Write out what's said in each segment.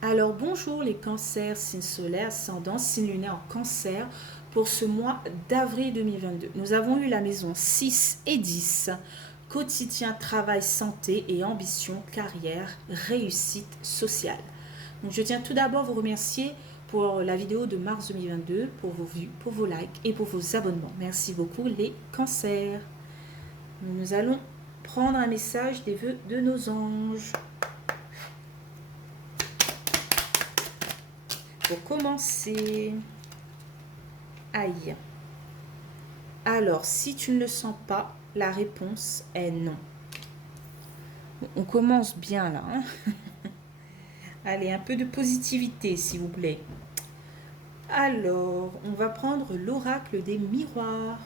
Alors bonjour les cancers, signe solaire, ascendant, signe lunaire en cancer pour ce mois d'avril 2022. Nous avons eu la maison 6 et 10, quotidien, travail, santé et ambition, carrière, réussite sociale. Donc je tiens tout d'abord à vous remercier pour la vidéo de mars 2022, pour vos vues, pour vos likes et pour vos abonnements. Merci beaucoup les cancers. Nous allons prendre un message des vœux de nos anges. Pour commencer, aïe. Alors, si tu ne le sens pas, la réponse est non. On commence bien là. Hein. Allez, un peu de positivité, s'il vous plaît. Alors, on va prendre l'oracle des miroirs.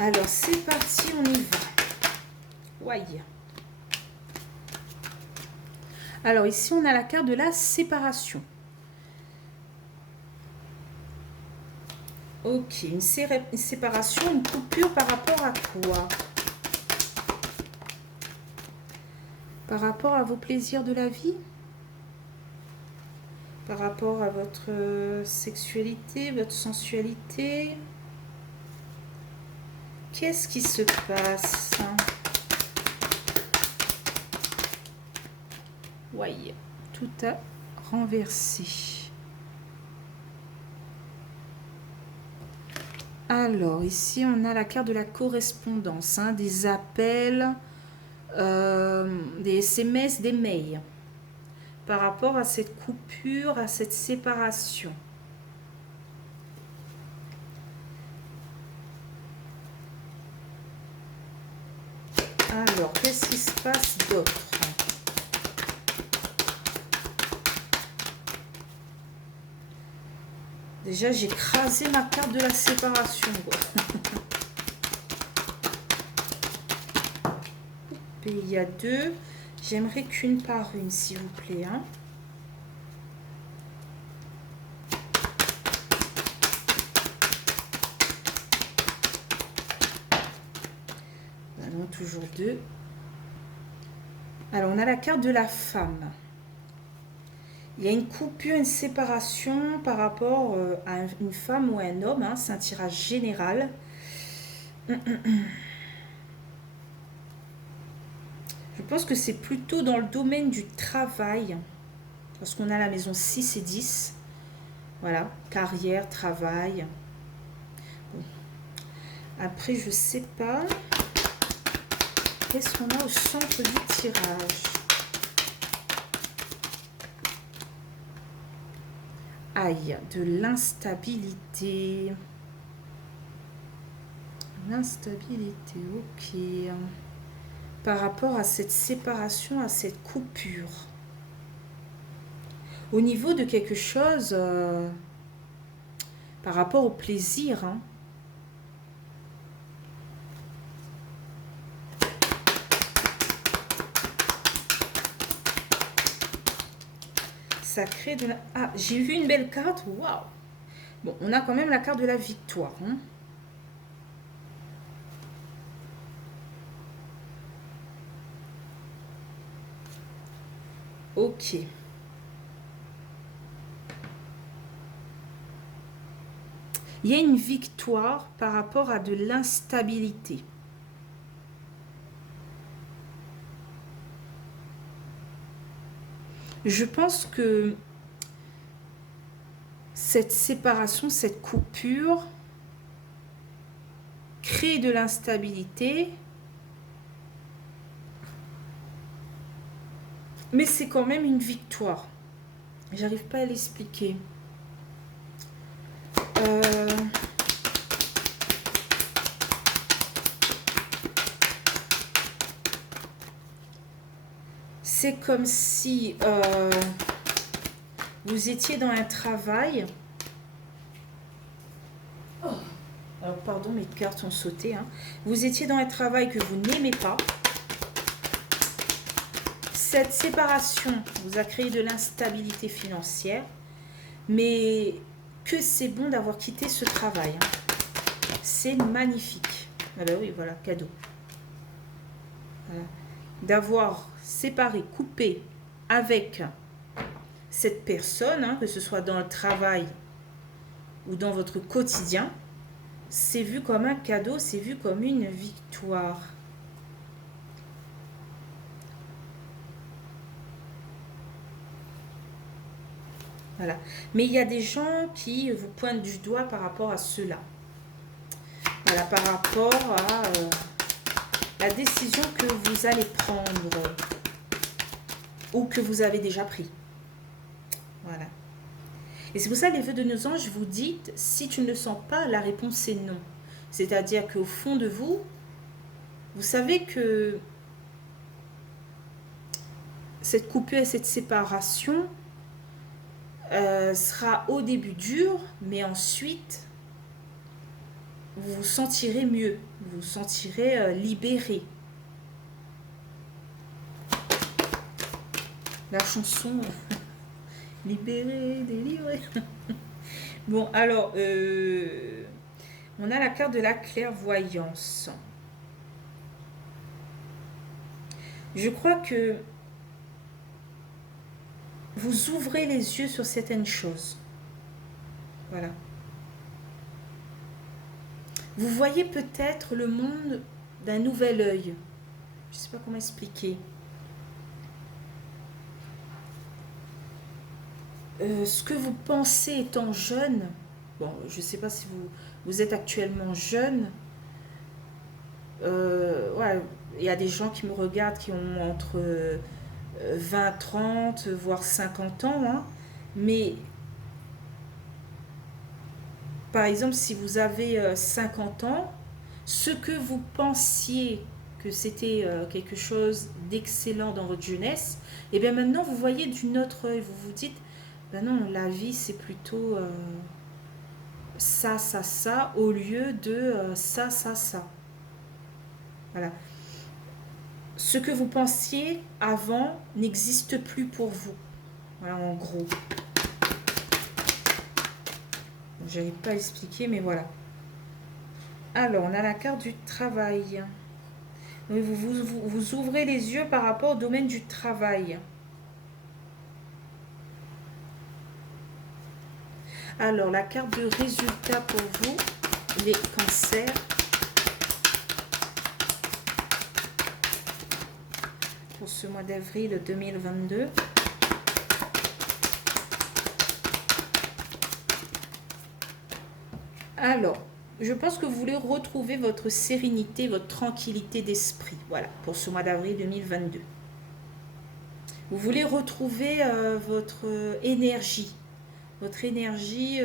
Alors, c'est parti, on y va. Ouais. Alors, ici, on a la carte de la séparation. Ok, une séparation, une coupure par rapport à quoi? Par rapport à vos plaisirs de la vie? Par rapport à votre sexualité, votre sensualité? Qu'est-ce qui se passe? Ouais, tout a renversé. Alors, ici, on a la carte de la correspondance, hein, des appels, des SMS, des mails. Par rapport à cette coupure, à cette séparation. Alors, qu'est-ce qui se passe d'autre? Déjà, j'ai écrasé ma carte de la séparation. Et il y a deux. J'aimerais qu'une par une, s'il vous plaît. Hein. Alors, toujours deux. Alors, on a la carte de la femme. Il y a une coupure, une séparation par rapport à une femme ou à un homme. Hein, c'est un tirage général. Je pense que c'est plutôt dans le domaine du travail. Parce qu'on a la maison 6 et 10. Voilà, carrière, travail. Bon. Après, je sais pas. Qu'est-ce qu'on a au centre du tirage? Aïe, de l'instabilité. L'instabilité, ok. Par rapport à cette séparation, à cette coupure. Au niveau de quelque chose, par rapport au plaisir, hein. Ça crée de la... Ah, j'ai vu une belle carte, waouh. Bon, on a quand même la carte de la victoire, hein. Ok. Il y a une victoire par rapport à de l'instabilité. Je pense que cette séparation, cette coupure crée de l'instabilité, mais c'est quand même une victoire. J'arrive pas à l'expliquer. C'est comme si vous étiez dans un travail. Oh. Alors pardon, mes cartes ont sauté. Hein. Vous étiez dans un travail que vous n'aimez pas. Cette séparation vous a créé de l'instabilité financière, mais que c'est bon d'avoir quitté ce travail. Hein. C'est magnifique. Ah ben oui, voilà, cadeau. Voilà. d'avoir séparé, coupé avec cette personne, hein, que ce soit dans le travail ou dans votre quotidien, c'est vu comme un cadeau, c'est vu comme une victoire. Voilà. Mais il y a des gens qui vous pointent du doigt par rapport à cela. Voilà, par rapport à la décision que vous allez prendre ou que vous avez déjà pris. Voilà. Et c'est pour ça que les vœux de nos anges vous dites, si tu ne le sens pas, la réponse est non. C'est-à-dire qu'au fond de vous, vous savez que cette coupure et cette séparation sera au début dur, mais ensuite, vous vous sentirez mieux, vous vous sentirez libéré. La chanson libéré, délivré. Bon, alors, on a la carte de la clairvoyance. Je crois que vous ouvrez les yeux sur certaines choses. Voilà. Vous voyez peut-être le monde d'un nouvel œil. Je ne sais pas comment expliquer. Ce que vous pensez étant jeune, bon, je ne sais pas si vous êtes actuellement jeune. Ouais, il y a des gens qui me regardent qui ont entre 20, 30, voire 50 ans. Hein. Mais, par exemple, si vous avez 50 ans, ce que vous pensiez que c'était quelque chose d'excellent dans votre jeunesse, et bien maintenant vous voyez d'une autre œil, vous vous dites, ben non, la vie c'est plutôt ça, ça, ça, au lieu de ça, ça, ça. Voilà. Ce que vous pensiez avant n'existe plus pour vous. Voilà, en gros. Je n'arrive pas à expliquer, mais voilà. Alors, on a la carte du travail. Donc, vous ouvrez les yeux par rapport au domaine du travail. Alors, la carte de résultat pour vous, les cancers. Pour ce mois d'avril 2022. Alors, je pense que vous voulez retrouver votre sérénité, votre tranquillité d'esprit. Voilà, pour ce mois d'avril 2022. Vous voulez retrouver votre énergie. Votre énergie,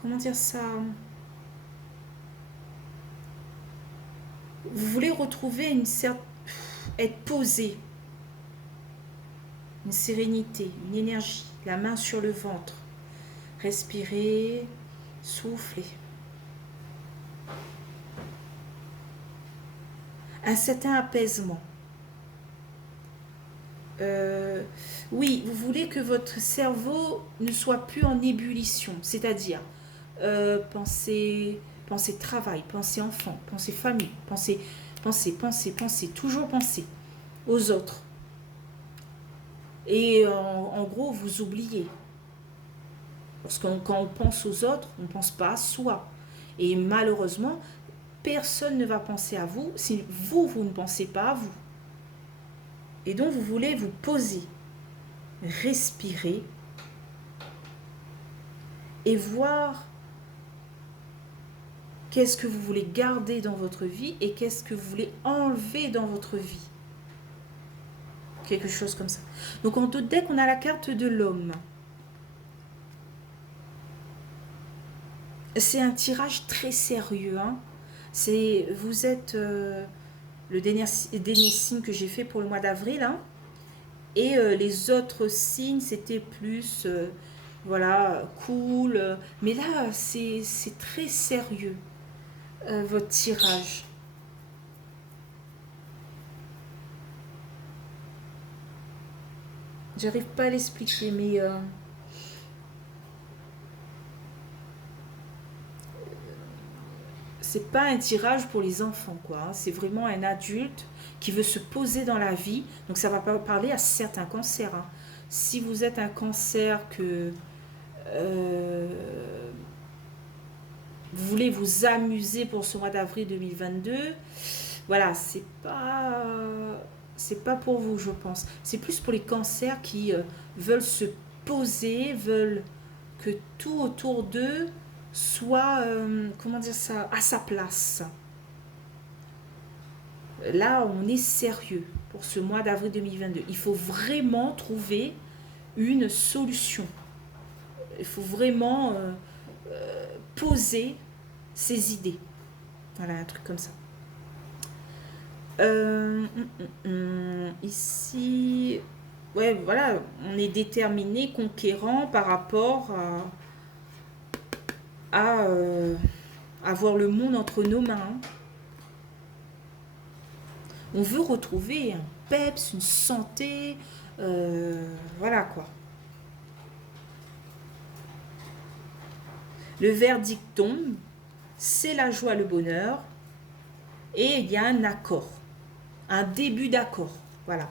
comment dire ça? Vous voulez retrouver une certaine... être posé. Une sérénité, une énergie. La main sur le ventre. Respirez, soufflez. Un certain apaisement. Oui, vous voulez que votre cerveau ne soit plus en ébullition, c'est-à-dire pensez travail, pensez enfant, pensez famille, pensez, toujours penser aux autres. Et en gros, vous oubliez. Parce que quand on pense aux autres, on ne pense pas à soi. Et malheureusement, personne ne va penser à vous si vous ne pensez pas à vous. Et donc, vous voulez vous poser, respirer et voir qu'est-ce que vous voulez garder dans votre vie et qu'est-ce que vous voulez enlever dans votre vie. Quelque chose comme ça. Donc, en d'autres decks, on a la carte de l'homme. C'est un tirage très sérieux. Hein. Vous êtes le dernier signe que j'ai fait pour le mois d'avril. Hein. Et les autres signes, c'était plus, voilà, cool. Mais là, c'est très sérieux, votre tirage. J'arrive pas à l'expliquer, mais... c'est pas un tirage pour les enfants, quoi. Hein. C'est vraiment un adulte qui veut se poser dans la vie. Donc ça va pas parler à certains cancers, hein. Si vous êtes un cancer que vous voulez vous amuser pour ce mois d'avril 2022, voilà, c'est pas pour vous, je pense. C'est plus pour les cancers qui veulent se poser, veulent que tout autour d'eux soit, comment dire ça, à sa place. Là, on est sérieux pour ce mois d'avril 2022. Il faut vraiment trouver une solution. Il faut vraiment poser ses idées. Voilà, un truc comme ça. Ici, ouais, voilà, on est déterminé, conquérant par rapport à avoir le monde entre nos mains. On veut retrouver un peps, une santé, voilà quoi. Le verdict tombe, c'est la joie, le bonheur, et il y a un accord, un début d'accord, voilà,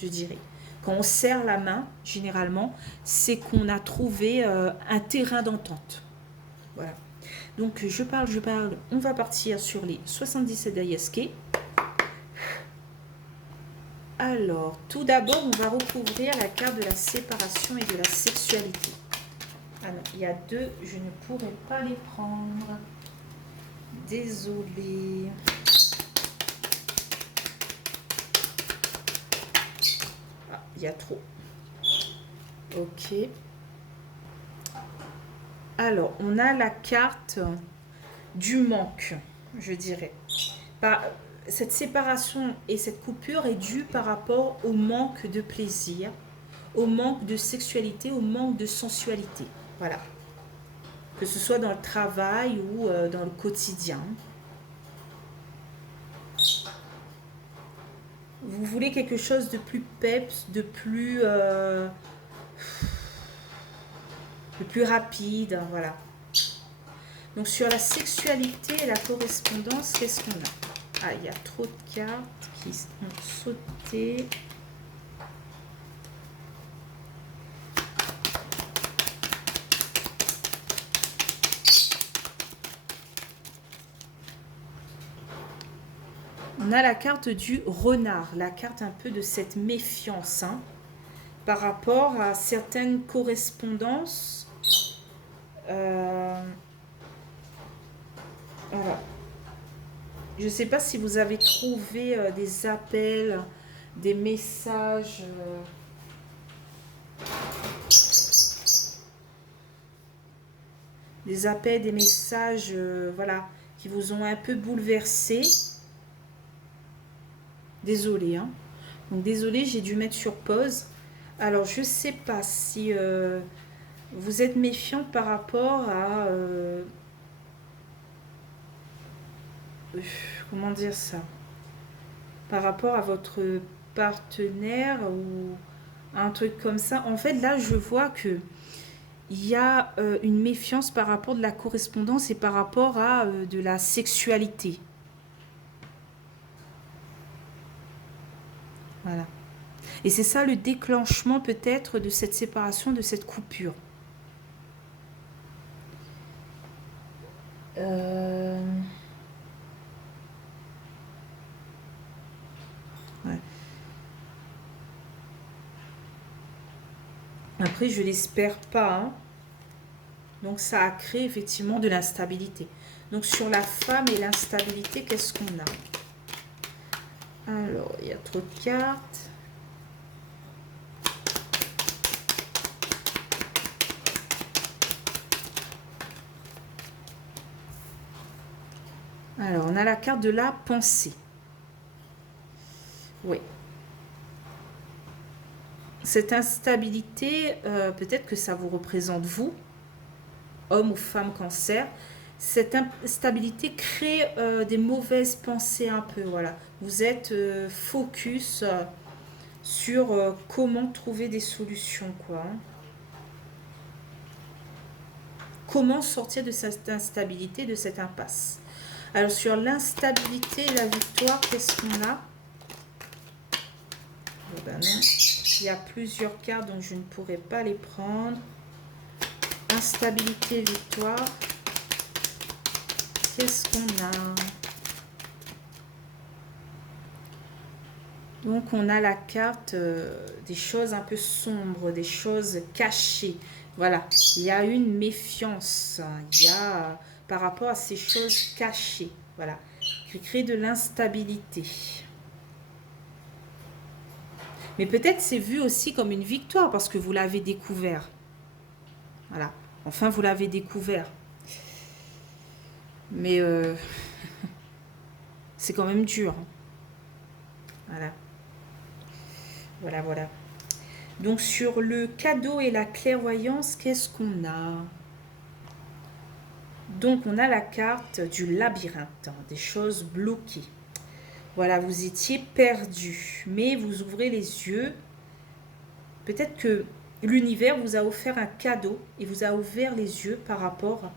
je dirais. Quand on serre la main, généralement, c'est qu'on a trouvé un terrain d'entente. Voilà. Donc je parle, on va partir sur les 77 d'Ayaske. Alors, tout d'abord, on va recouvrir la carte de la séparation et de la sexualité. Alors, il y a deux, je ne pourrais pas les prendre. Désolée. Ah, il y a trop. Ok. Alors, on a la carte du manque, je dirais. Cette séparation et cette coupure est due par rapport au manque de plaisir, au manque de sexualité, au manque de sensualité. Voilà. Que ce soit dans le travail ou dans le quotidien. Vous voulez quelque chose de plus peps, de plus rapide, voilà. Donc sur la sexualité et la correspondance, qu'est-ce qu'on a? Ah, il y a trop de cartes qui ont sauté. On a la carte du renard, la carte un peu de cette méfiance, hein, par rapport à certaines correspondances. Voilà. Je ne sais pas si vous avez trouvé des appels, des messages. Des appels, des messages, voilà, qui vous ont un peu bouleversé. Désolée, hein. Donc désolée, j'ai dû mettre sur pause. Alors je sais pas si vous êtes méfiant par rapport à comment dire ça, par rapport à votre partenaire ou un truc comme ça. En fait, là, je vois que il y a une méfiance par rapport de la correspondance et par rapport à de la sexualité. Voilà. Et c'est ça le déclenchement peut-être de cette séparation, de cette coupure. Ouais. Après, je l'espère pas, hein. Donc, ça a créé effectivement de l'instabilité. Donc, sur la femme et l'instabilité, qu'est-ce qu'on a? Alors, il y a trop de cartes. Alors, on a la carte de la pensée. Oui. Cette instabilité, peut-être que ça vous représente vous, homme ou femme cancer. Cette instabilité crée des mauvaises pensées un peu, voilà. Vous êtes focus sur comment trouver des solutions, quoi. Comment sortir de cette instabilité, de cette impasse. Alors sur l'instabilité et la victoire, qu'est-ce qu'on a? ben non, il y a plusieurs cartes, donc je ne pourrais pas les prendre. Instabilité, victoire. Qu'est-ce qu'on a? Donc, on a la carte des choses un peu sombres, des choses cachées. Voilà, il y a une méfiance, il y a par rapport à ces choses cachées, voilà, qui crée de l'instabilité. Mais peut-être c'est vu aussi comme une victoire parce que vous l'avez découvert. Voilà, enfin vous l'avez découvert. Mais c'est quand même dur. Voilà. Voilà, voilà. Donc sur le cadeau et la clairvoyance, qu'est-ce qu'on a? Donc on a la carte du labyrinthe, des choses bloquées. Voilà, vous étiez perdu, mais vous ouvrez les yeux. Peut-être que l'univers vous a offert un cadeau et vous a ouvert les yeux par rapport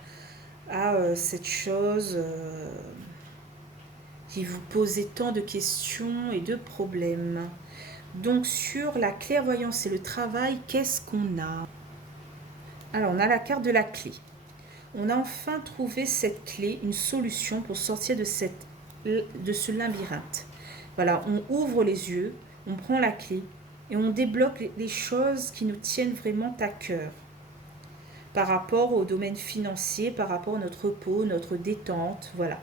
à cette chose qui vous posait tant de questions et de problèmes. Donc sur la clairvoyance et le travail, qu'est-ce qu'on a? Alors on a la carte de la clé. On a enfin trouvé cette clé, une solution pour sortir de ce labyrinthe. Voilà, on ouvre les yeux, on prend la clé et on débloque les choses qui nous tiennent vraiment à cœur. Par rapport au domaine financier, par rapport à notre repos, notre détente, voilà.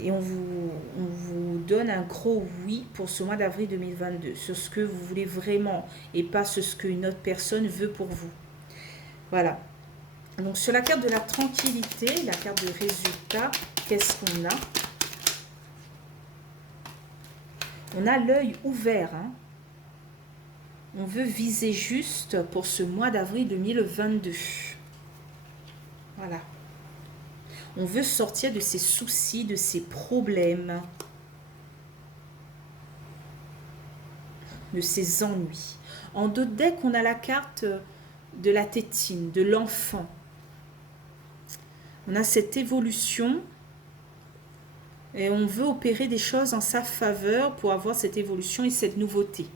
Et on vous donne un gros oui pour ce mois d'avril 2022, sur ce que vous voulez vraiment et pas sur ce qu'une autre personne veut pour vous. Voilà. Donc sur la carte de la tranquillité, la carte de résultat, qu'est-ce qu'on a? On a l'œil ouvert. Hein. On veut viser juste pour ce mois d'avril 2022. Voilà. On veut sortir de ses soucis, de ses problèmes, de ses ennuis. En dos de deck, on a la carte de la tétine, de l'enfant. On a cette évolution et on veut opérer des choses en sa faveur pour avoir cette évolution et cette nouveauté.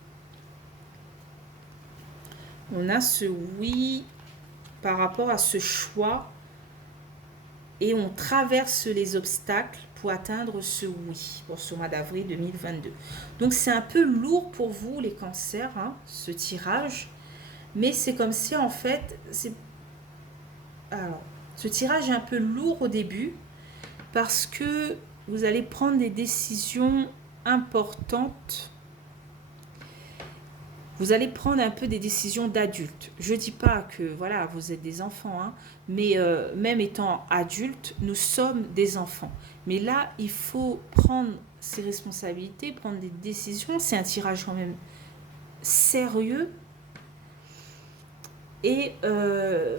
On a ce oui par rapport à ce choix et on traverse les obstacles pour atteindre ce oui pour ce mois d'avril 2022. Donc c'est un peu lourd pour vous les cancers, hein, ce tirage, mais c'est comme si en fait, alors, ce tirage est un peu lourd au début parce que vous allez prendre des décisions importantes. Vous allez prendre un peu des décisions d'adultes. Je ne dis pas que voilà, vous êtes des enfants, hein, mais même étant adultes, nous sommes des enfants. Mais là, il faut prendre ses responsabilités, prendre des décisions. C'est un tirage quand même sérieux. Et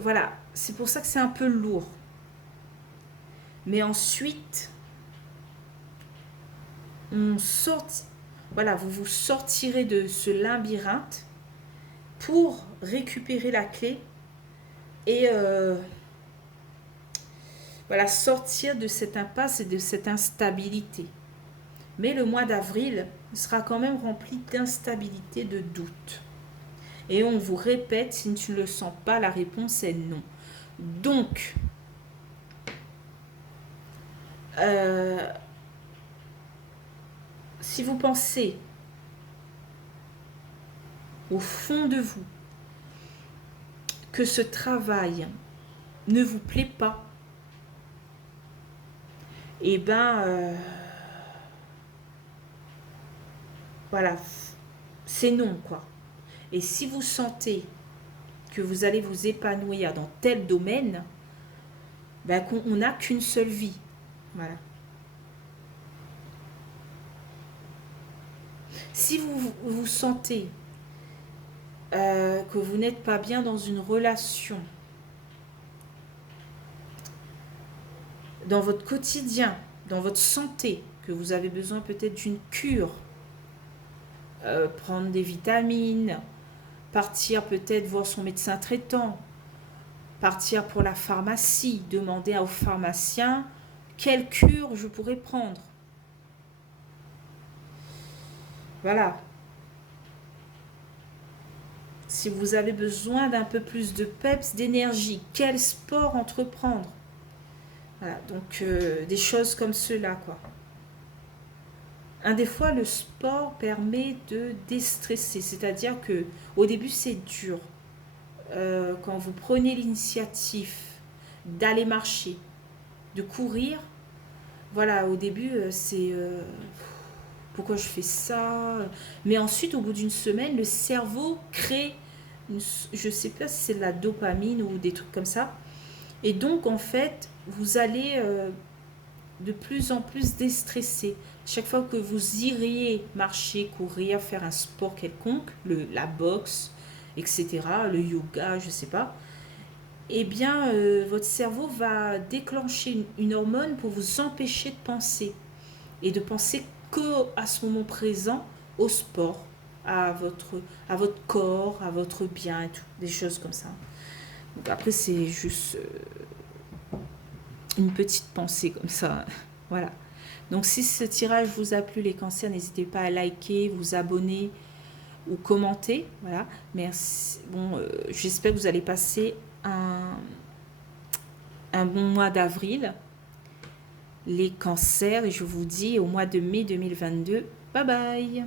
voilà, c'est pour ça que c'est un peu lourd. Mais ensuite, on sort, voilà, vous vous sortirez de ce labyrinthe pour récupérer la clé et voilà, sortir de cette impasse et de cette instabilité. Mais le mois d'avril sera quand même rempli d'instabilité, de doute. Et on vous répète, si tu ne le sens pas, la réponse est non. Donc, si vous pensez au fond de vous que ce travail ne vous plaît pas, et ben voilà, c'est non quoi. Et si vous sentez que vous allez vous épanouir dans tel domaine, ben qu'on n'a qu'une seule vie. Voilà. Si vous sentez que vous n'êtes pas bien dans une relation, dans votre quotidien, dans votre santé, que vous avez besoin peut-être d'une cure, prendre des vitamines, partir peut-être voir son médecin traitant, partir pour la pharmacie, demander au pharmacien quelle cure je pourrais prendre. Voilà. Si vous avez besoin d'un peu plus de peps, d'énergie, quel sport entreprendre? Voilà, donc des choses comme cela, quoi. Des fois, le sport permet de déstresser, c'est-à-dire que au début, c'est dur. Quand vous prenez l'initiative d'aller marcher, de courir, voilà, au début, c'est pourquoi je fais ça? Mais ensuite, au bout d'une semaine, le cerveau crée, je ne sais pas si c'est de la dopamine ou des trucs comme ça. Et donc, en fait, vous allez de plus en plus déstresser. Chaque fois que vous iriez marcher, courir, faire un sport quelconque, la boxe, etc., le yoga, je ne sais pas, eh bien, votre cerveau va déclencher une hormone pour vous empêcher de penser. Et de penser que à ce moment présent au sport, à votre corps, à votre bien et tout, des choses comme ça. Donc après, c'est juste une petite pensée comme ça. Voilà. Donc si ce tirage vous a plu, les cancers, n'hésitez pas à liker, vous abonner ou commenter. Voilà. Merci. Bon, j'espère que vous allez passer un bon mois d'avril. Les cancers, et je vous dis au mois de mai 2022. Bye bye.